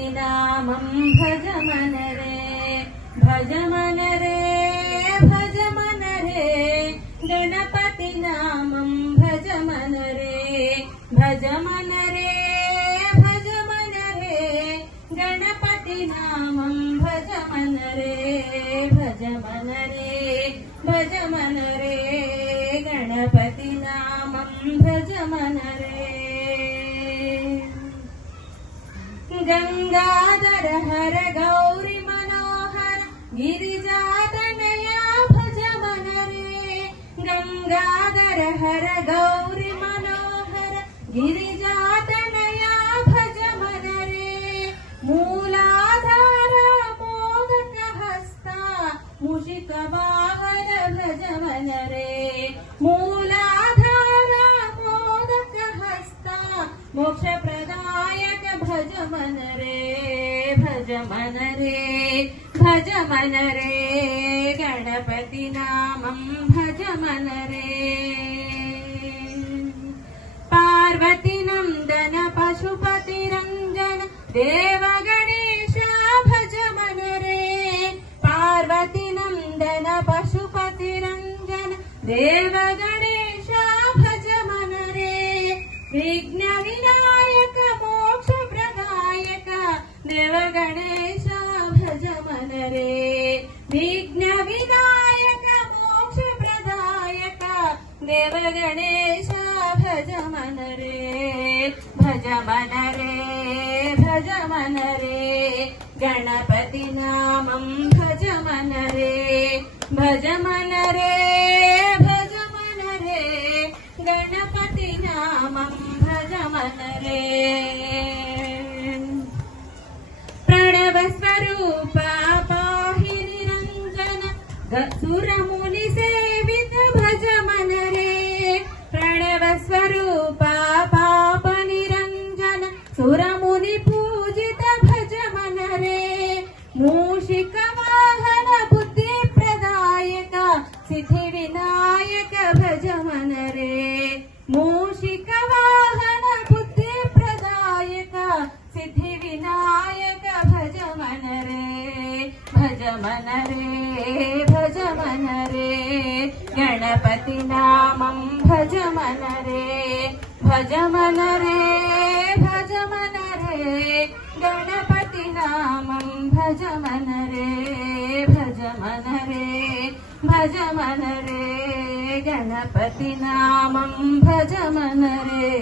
गणपति नामं भज मन रे भज मन रे भज मन रे गणपति नामं भज मन रे भज मन रे भज मन रे गणपति नामं भज मन रे भज मन रे भज मन रे गणपति नामं भज मन रे गंगाधर हर गौरी मनोहर गिरिजातनया भज मन रे गंगाधर हर गौरी मनोहर गिरिजातनया भज मन रे मूलाधार मोदक हस्ता मूषिक वाहन भज मन रे मूलाधार मोदक हस्ता मोक्ष प्रदायक भज मन रे भज मन रे भज मन रे गणपति नामं भज मन रे पार्वती नंदन पशुपति रंजन देव गणेश भज मन रे पार्वती नंदन पशुपति रंजन देव गणेश भज मन रे विघ्न विनायक मोक्ष प्रदायक देव गणेश भज मन रे विघ्न विनायक मोक्ष प्रदायक देव गणेश भज मन रे भज मन रे भज मन रे गणपति नामं भज मन रे भज मन रे भज मन रे गणपति नामं भज मन रे प्रणव स्वरूप पाहि निरंजन सुर मुनि सेवित भज मन रे प्रणव स्वरूप पाप निरंजन सुर मुनि पूजित भज मन रे मूषिक वाहन बुद्धि प्रदायक सिद्धि विनायक भज मन रे मूषिक वाहन बुद्धि प्रदायक सिद्धि विनायक भज मन रे भज मन रे भज मन रे गणपति नामं भज मन रे भज मन रे भज मन रे गणपति नामं भज मन रे भज मन रे भज मन रे गणपति नामं भज मन रे।